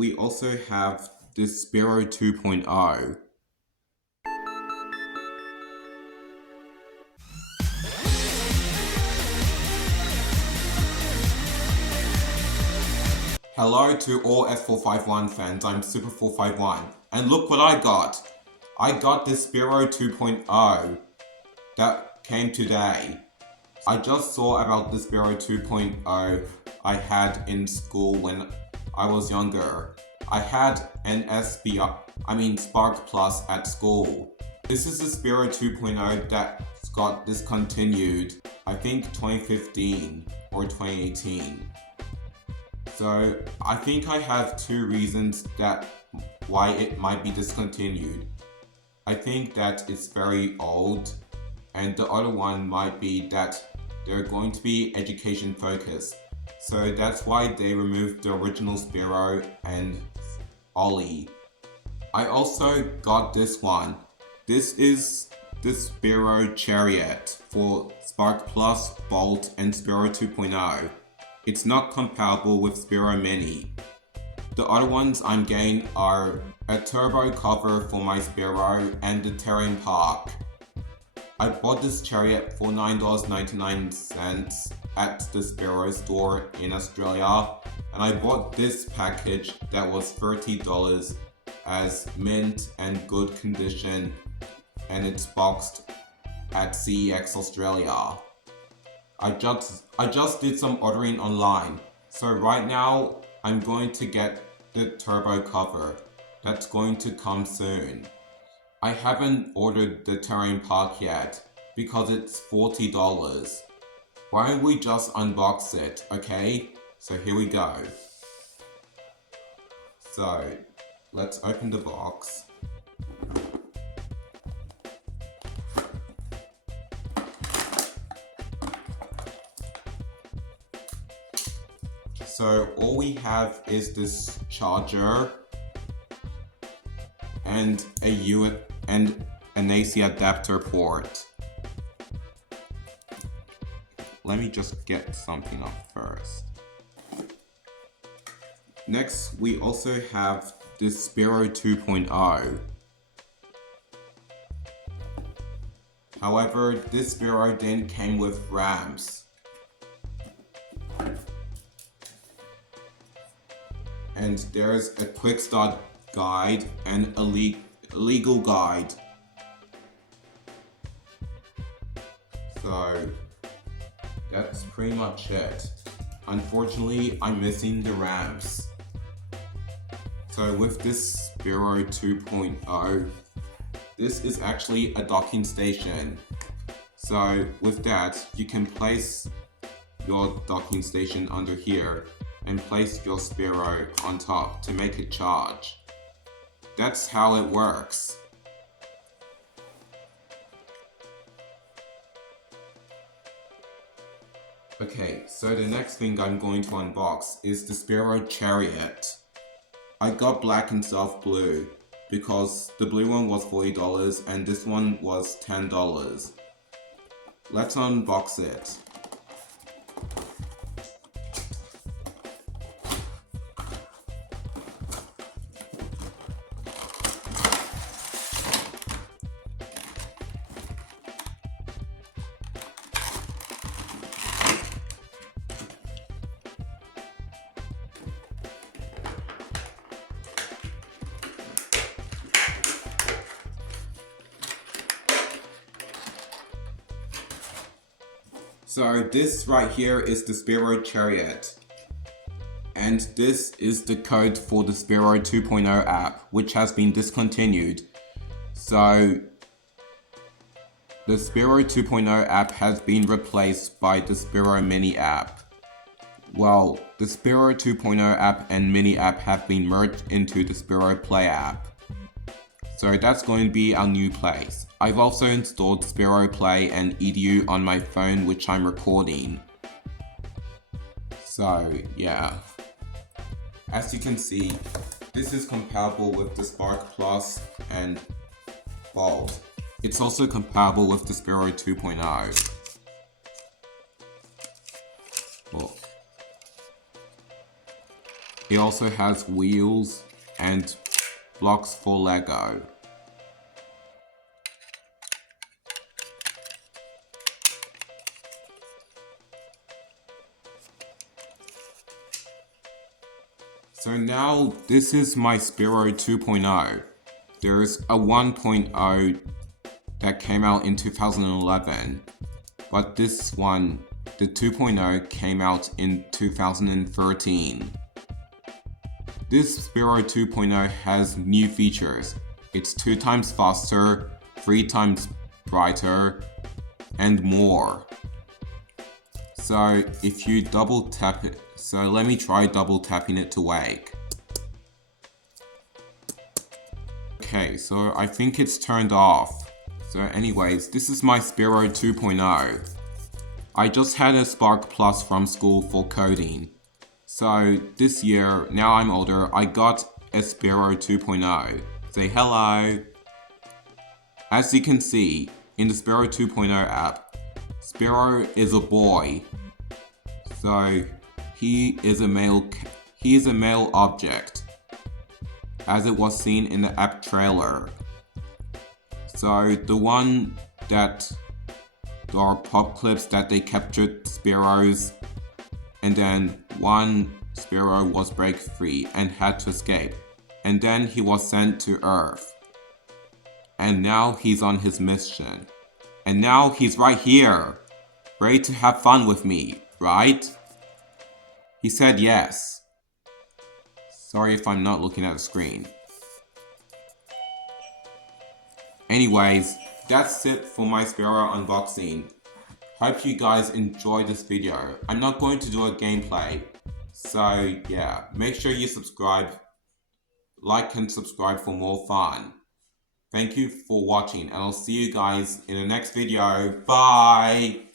we also have the Sphero 2.0. Hello to all S451 fans, I'm Super451, and look what I got! I got the Sphero 2.0 that came today. I just saw about the Sphero 2.0 I had in school when I was younger. I had an Spark Plus at school. This is the Sphero 2.0 that got discontinued, I think 2015 or 2018. So I think I have two reasons why it might be discontinued. I think that it's very old, and the other one might be that they're going to be education focused. So that's why they removed the original Sphero and Ollie. I also got this one. This is the Sphero Chariot for Spark Plus, Bolt, and Sphero 2.0. It's not compatible with Sphero Mini. The other ones I'm getting are a turbo cover for my Sphero and the Terrain Park. I bought this Chariot for $9.99 at the Sphero store in Australia, and I bought this package that was $30 as mint and good condition, and it's boxed at CEX Australia. I just did some ordering online, so right now I'm going to get the turbo cover. That's going to come soon. I haven't ordered the Terrain Park yet because it's $40. Why don't we just unbox it, okay? So here we go. So let's open the box. So all we have is this charger and an AC adapter port. Let me just get something up first. Next, we also have this Sphero 2.0. However, this Sphero didn't come with RAMs. And there's a quick start guide and a legal guide. So that's pretty much it. Unfortunately, I'm missing the RAMs. So with this Sphero 2.0, this is actually a docking station. So with that, you can place your docking station under here and place your Sphero on top to make it charge. That's how it works. Okay, so the next thing I'm going to unbox is the Sphero Chariot. I got black and soft blue because the blue one was $40 and this one was $10. Let's unbox it. So this right here is the Sphero Chariot, and this is the code for the Sphero 2.0 app, which has been discontinued. So the Sphero 2.0 app has been replaced by the Sphero Mini app. Well, the Sphero 2.0 app and Mini app have been merged into the Sphero Play app. So that's going to be our new place. I've also installed Sphero Play and Edu on my phone, which I'm recording. So yeah, as you can see, this is compatible with the Spark Plus and Bolt. It's also compatible with the Sphero 2.0. Oh. It also has wheels and blocks for Lego. So now this is my Sphero 2.0. There's a 1.0 that came out in 2011, but this one, the 2.0, came out in 2013. This Sphero 2.0 has new features. It's 2 times faster, 3 times brighter, and more. So if you double tap it, so let me try double tapping it to wake. Okay, so I think it's turned off. So anyways, this is my Sphero 2.0. I just had a Spark Plus from school for coding. So this year, now I'm older, I got a Sphero 2.0. Say hello! As you can see, in the Sphero 2.0 app, Sphero is a boy. So he is a male object, as it was seen in the app trailer. So the one that there are pop clips that they captured Spheros, and then one Sphero was break free and had to escape, and then he was sent to Earth. And now he's on his mission. And now he's right here, ready to have fun with me, right? He said yes. Sorry if I'm not looking at the screen. Anyways, that's it for my Sphero unboxing. Hope you guys enjoyed this video. I'm not going to do a gameplay. So yeah, make sure you subscribe, like and subscribe for more fun. Thank you for watching, and I'll see you guys in the next video. Bye!